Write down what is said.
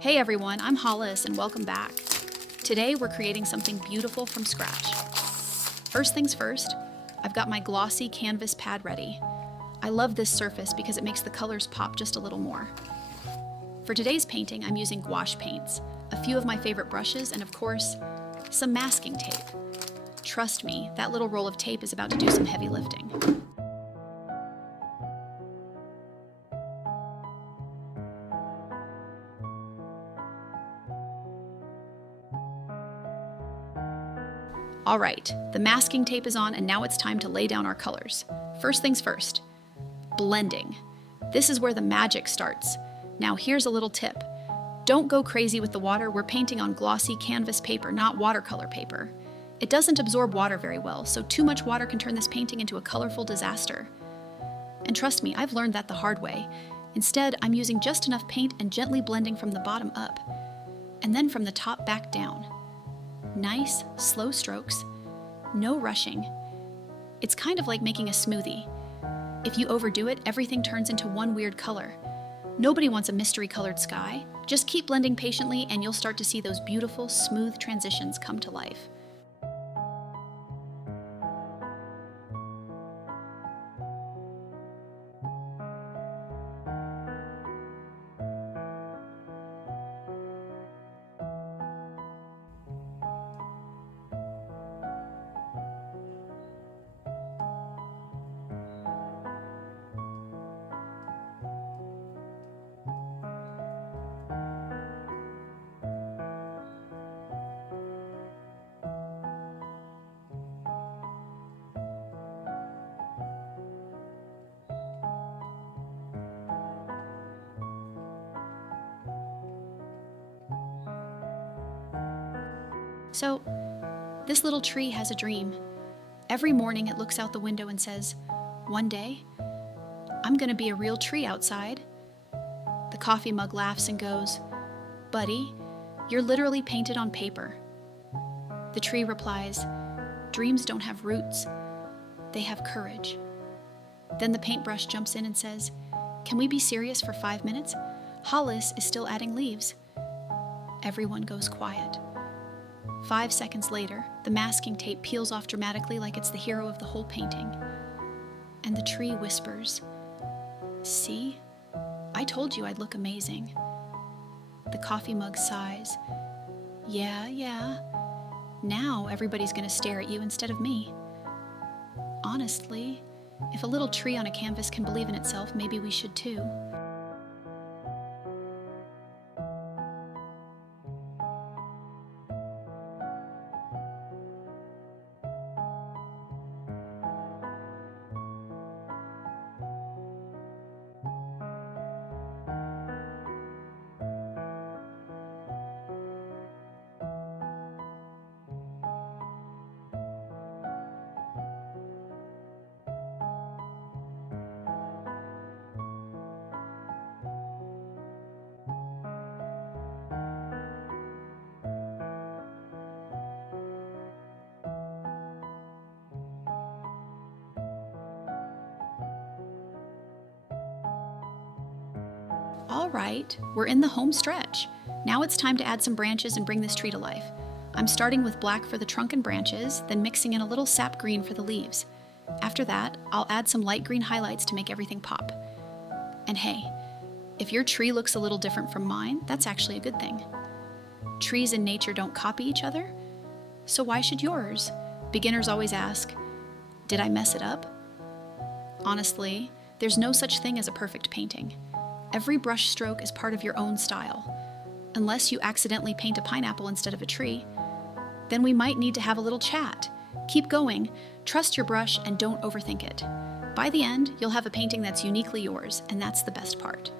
Hey everyone, I'm Hollis and welcome back. Today we're creating something beautiful from scratch. First things first, I've got my glossy canvas pad ready. I love this surface because it makes the colors pop just a little more. For today's painting, I'm using gouache paints, a few of my favorite brushes, and of course, some masking tape. Trust me, that little roll of tape is about to do some heavy lifting. All right, the masking tape is on and now it's time to lay down our colors. First things first, blending. This is where the magic starts. Now here's a little tip. Don't go crazy with the water. We're painting on glossy canvas paper, not watercolor paper. It doesn't absorb water very well, so too much water can turn this painting into a colorful disaster. And trust me, I've learned that the hard way. Instead, I'm using just enough paint and gently blending from the bottom up, and then from the top back down. Nice, slow strokes, no rushing. It's kind of like making a smoothie. If you overdo it, everything turns into one weird color. Nobody wants a mystery-colored sky. Just keep blending patiently and you'll start to see those beautiful, smooth transitions come to life. So, this little tree has a dream. Every morning it looks out the window and says, "One day, I'm gonna be a real tree outside." The coffee mug laughs and goes, "Buddy, you're literally painted on paper." The tree replies, "Dreams don't have roots, they have courage." Then the paintbrush jumps in and says, "Can we be serious for 5 minutes? Hollis is still adding leaves." Everyone goes quiet. 5 seconds later, the masking tape peels off dramatically like it's the hero of the whole painting. And the tree whispers, "See? I told you I'd look amazing." The coffee mug sighs, Yeah. Now everybody's gonna stare at you instead of me." Honestly, if a little tree on a canvas can believe in itself, maybe we should too. All right, we're in the home stretch. Now it's time to add some branches and bring this tree to life. I'm starting with black for the trunk and branches, then mixing in a little sap green for the leaves. After that, I'll add some light green highlights to make everything pop. And hey, if your tree looks a little different from mine, that's actually a good thing. Trees and nature don't copy each other, so why should yours? Beginners always ask, "Did I mess it up?" Honestly, there's no such thing as a perfect painting. Every brush stroke is part of your own style. Unless you accidentally paint a pineapple instead of a tree, then we might need to have a little chat. Keep going, trust your brush, and don't overthink it. By the end, you'll have a painting that's uniquely yours, and that's the best part.